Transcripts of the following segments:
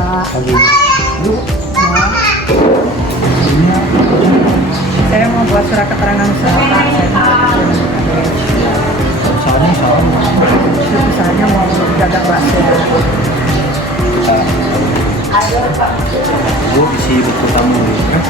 Pak. Pagi. Bu, Ya. Saya mau buat surat keterangan usaha Pak. soalnya Usahanya mau dagang bakso. Bu isi buku tamu ya.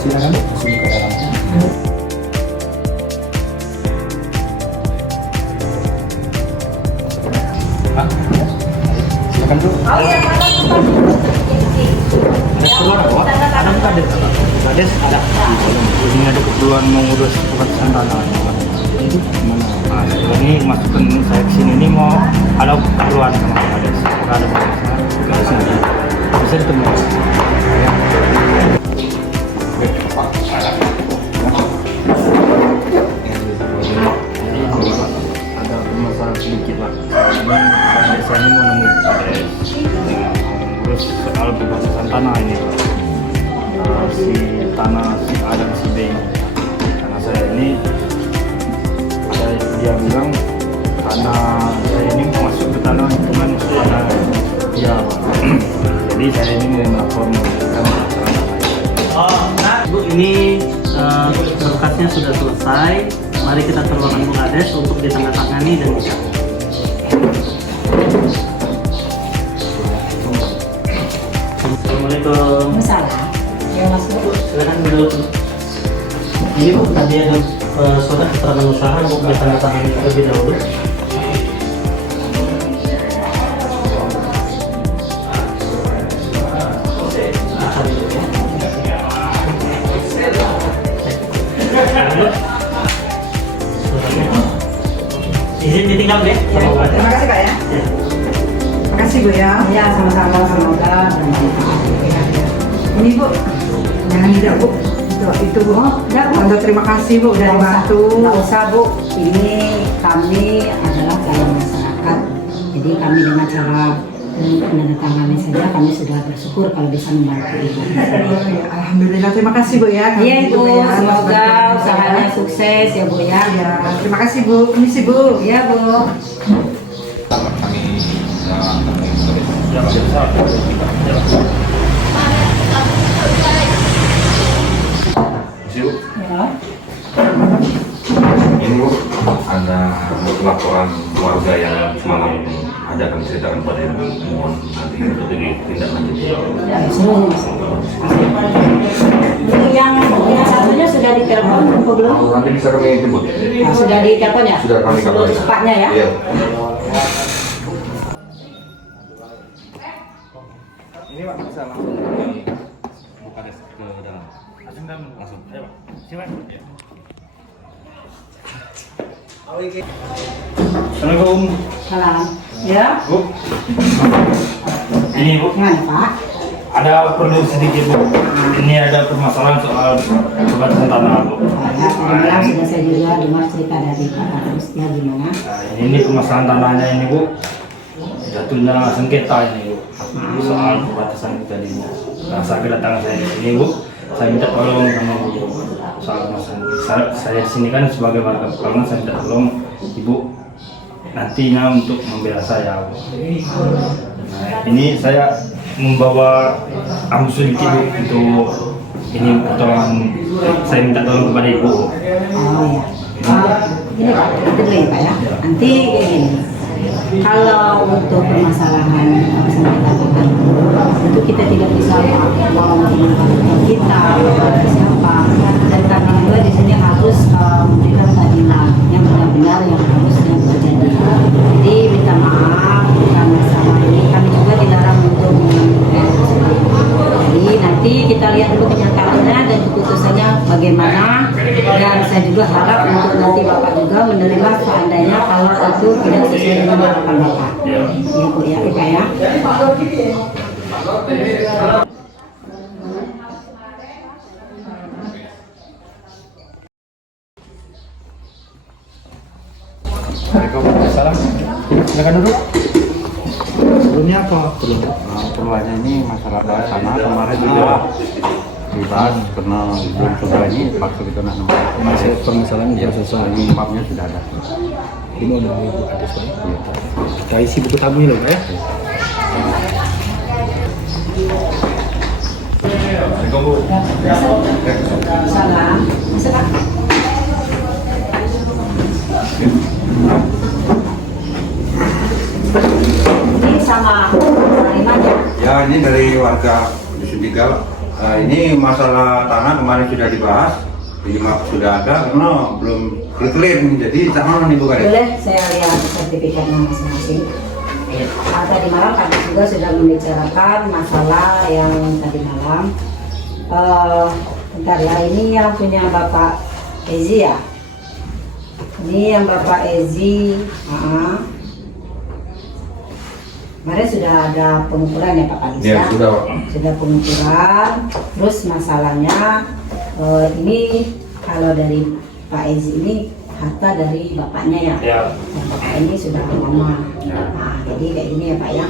Silakan Bu, sini ke dalam. Ah, silakan Bu. Oh iya, Keluar Pak. Ada kades. Kades ada. Ini ada keperluan mengurus kepentingan tanah. Itu gimana? Nah, ini masukkan saya ke sini ini mau ada keperluan sama kades. Ada kadesnya. Bisa ditemu. Ya. Oke, Pak. Ada permasalahan sedikit Pak. Ini desa ini mau nemu kades. Terus soal pembahasan tanah ini Pak. Si tanah si A dan si B. Tanah saya ini dia bilang tanah saya ini masuk ke tanah lingkungan tanah dia Pak. Jadi saya ini mau melapor Bu, ini berkasnya sudah selesai. Mari kita ke ruangan Bu Kades untuk ditandatangani dan disahkan. Assalamualaikum. masalah. Ya Mas Bu. Silakan duduk. Ini Bu, tadi ada surat keterangan usaha untuk ditandatangani terlebih dahulu. Izin ditinggal deh. Terima kasih Pak ya. Terima kasih Bu ya. Ya sama-sama, semoga Ini Bu, jangan tidak Bu. Itu Bu. enggak Bu. Tanda terima kasih Bu udah dibantu. Nggak usah Bu, ini kami adalah kayak masyarakat. Jadi kami dengan cara menandatangani saja kami sudah bersyukur kalau bisa membantu Ibu. Alhamdulillah, terima kasih Bu ya. Iya Gitu, Ibu, ya. semoga usahanya sukses ya Bu ya. Ya, terima kasih Bu. Permisi Bu. Iya Bu. Bu. Ya. Ini Bu, ada laporan warga yang semalam ada kami ceritakan pada Ibu, mohon nanti untuk ditindaklanjuti. Ya, suruh Mas. Itu yang satunya sudah ditelepon atau belum? Nanti bisa kami jemput. Nah, sudah ditelepon ya? Sudah kami kabarin. Cepatnya ya? Iya. Ini Pak bisa langsung buka des ke dalam. Langsung. Ayo Pak. Silakan. Ya. Assalamualaikum. Salam. Ya? Bu. Ini Bu, Gimana Pak? ada perlu sedikit Bu. Ini ada permasalahan soal pembatasan tanah Bu. Ya, tadi malam sudah saya juga dengar cerita dari Pak Agus ya gimana? Nah, ini permasalahan tanahnya ini Bu. Jatuhnya sengketa ini Bu. Soal pembatasan tadinya. Nah, saya kedatangan saya ini Bu. Saya minta tolong sama Bu soal masalah. Saya di sini kan sebagai warga Pekalongan, saya minta tolong Ibu nantinya untuk membela saya Bu. Nah, ini saya membawa ambu sedikit Bu untuk ini pertolongan. Saya minta tolong kepada Ibu. Oh ya. Ini Pak, itu dulu ya Pak ya. Nanti kayak gini. Kalau untuk permasalahan sengketa tanah itu kita tidak bisa mau menggunakan kita atau siapa, dan kami juga di sini harus memberikan keadilan yang benar-benar yang harusnya terjadi. Jadi minta maaf karena selama ini kami juga dilarang untuk mengambil tersebut. Jadi nanti kita lihat dulu kenyataannya dan keputusannya bagaimana, dan saya juga harap untuk nanti Bapak juga menerima seandainya kalau itu tidak sesuai dengan harapan Bapak. Ya Bu ya, Pak ya. Waalaikumsalam. Silakan duduk. Sebelumnya apa? Perluannya ini masalah tanah kemarin juga dibahas karena belum sudah ini paksa kita nak nomor. Masih permasalahan Ya, belum selesai. mapnya sudah ada. Ini mau dari Ibu Ades Pak. Iya. Kita isi buku tamunya loh Pak ya. Salam. Bisa Pak? Ini sama Iman ya? Ya, ini dari warga Dusun Tiga. Ini masalah tanah kemarin sudah dibahas. Ini map sudah ada karena belum clear nih. Jadi sama nih Bu Kades. Boleh saya lihat sertifikatnya masing-masing. Tadi malam kami juga sudah membicarakan masalah yang tadi malam. Bentar ya, ini yang punya Bapak Ezi ya. Ini yang Bapak Ezi. Kemarin sudah ada pengukuran ya Pak Kadis Ya, ya? sudah Pak. Sudah pengukuran. Terus masalahnya ini kalau dari Pak Ezi ini harta dari bapaknya ya. Ya. Dan bapak ini sudah lama. Nah, jadi kayak gini ya Pak ya.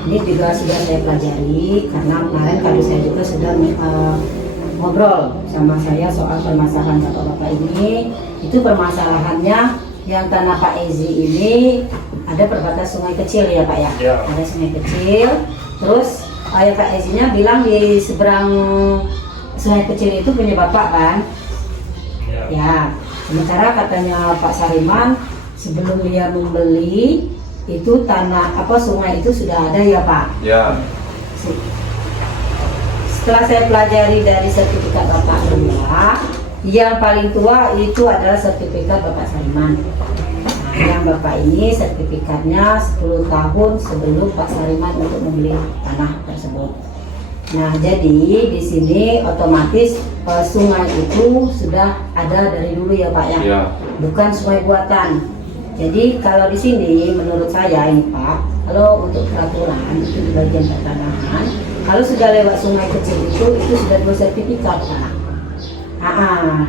Ini juga sudah saya pelajari karena kemarin kalau saya juga sudah ngobrol sama saya soal permasalahan bapak-bapak ini. Itu permasalahannya yang tanah Pak Ezi ini ada perbatas sungai kecil ya Pak ya. Ya. Ada sungai kecil. Terus ayah Pak Ezinya bilang di seberang sungai kecil itu punya bapak kan. Ya, sementara katanya Pak Sariman sebelum dia membeli itu tanah sungai itu sudah ada ya Pak. Ya. Setelah saya pelajari dari sertifikat Bapak semua, yang paling tua itu adalah sertifikat Bapak Sariman. Nah, yang Bapak ini sertifikatnya 10 tahun sebelum Pak Sariman untuk membeli tanah tersebut. Nah, jadi di sini otomatis sungai itu sudah ada dari dulu ya Pak ya, Ya. bukan sungai buatan. Jadi kalau di sini menurut saya ini Pak, kalau untuk peraturan itu di bagian pertanahan, kalau sudah lewat sungai kecil itu sudah 2 sertifikat Pak.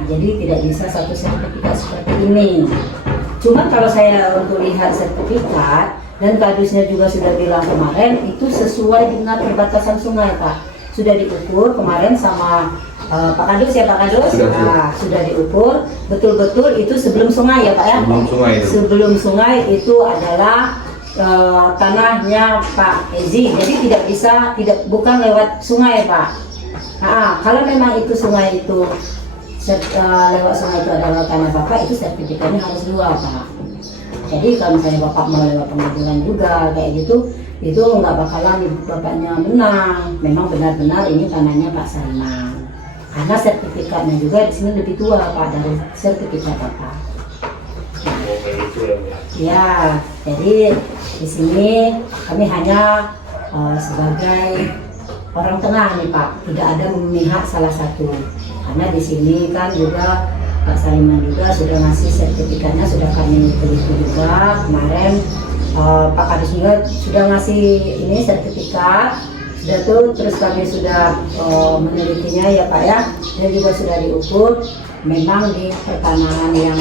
Jadi tidak bisa satu sertifikat seperti ini. Cuma kalau saya untuk lihat sertifikat dan kadusnya juga sudah bilang kemarin itu sesuai dengan perbatasan sungai Pak. Sudah diukur kemarin sama Pak Kadus ya Pak Kadus. Sudah diukur betul-betul itu sebelum sungai ya Pak ya. Sebelum sungai itu. Sebelum sungai itu adalah tanahnya Pak Ezi. Jadi bukan lewat sungai Pak. Kalau memang itu sungai itu lewat sungai itu adalah tanah Bapak, itu sertifikatnya harus 2 Pak. Jadi kalau misalnya Bapak mau lewat pengadilan juga kayak gitu, itu nggak bakalan Bapaknya menang. Memang benar-benar ini tanahnya Pak Sariman. Karena sertifikatnya juga di sini lebih tua Pak dari sertifikat Bapak. Ya, jadi di sini kami hanya sebagai orang tengah nih Pak, tidak ada memihak salah satu. Karena di sini kan juga Pak Sariman juga sudah ngasih sertifikatnya, sudah kami teliti juga kemarin. Pak Kadis juga sudah ngasih ini sertifikat, sudah tuh, terus kami sudah menelitinya ya Pak ya, dan juga sudah diukur. Memang di pertanahan yang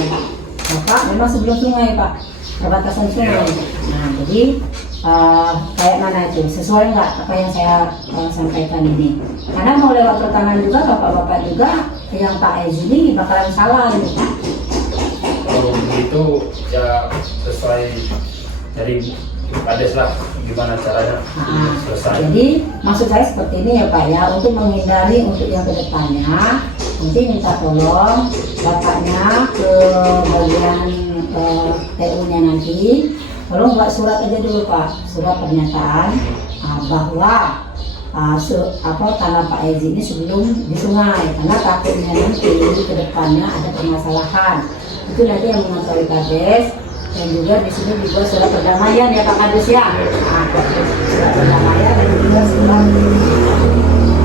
Bapak memang sebelum sungai Pak, perbatasan sungai. Nah jadi kayak mana itu, sesuai nggak apa yang saya sampaikan ini? Karena mau lewat pertanahan juga bapak-bapak juga yang Pak Ezi ini bakalan salah gitu Pak. Kalau begitu ya sesuai dari Kades lah gimana caranya selesai. Jadi maksud saya seperti ini ya Pak ya, untuk menghindari untuk yang kedepannya nanti minta tolong bapaknya ke bagian TU-nya nanti, tolong buat surat aja dulu Pak, surat pernyataan bahwa tanah Pak Ezi ini sebelum di sungai, karena takutnya nanti ke depannya ada permasalahan. Itu nanti yang mengetahui Kades. Dan juga di sini dibuat surat perdamaian ya Pak Kadus ya. Surat perdamaian dan juga surat.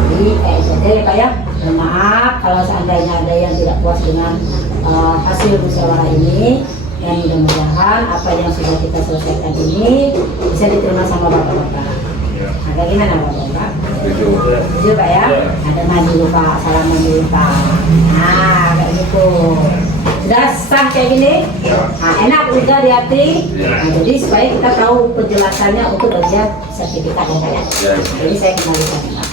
Jadi kayak saja ya Pak ya. Maaf kalau seandainya ada yang tidak puas dengan hasil musyawarah ini. Dan mudah-mudahan apa yang sudah kita selesaikan ini bisa diterima sama Bapak-Bapak. Ada gimana Bapak-Bapak? Setuju Pak ya? Ada maju dulu Pak, salaman dulu Pak. Nah kayak gitu. Sudah sah kayak gini? Nah, enak udah di hati. Nah, jadi supaya kita tahu penjelasannya untuk bagian sertifikat ya Pak ya. Jadi saya kembalikan Pak.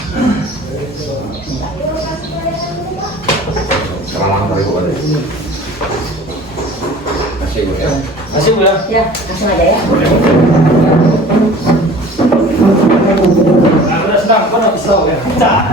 keterangan dari Bu Kades. Masih Bu ya. Masih Bu ya? Ya, langsung aja ya. Nah, udah sedang, kau nak pisau ya?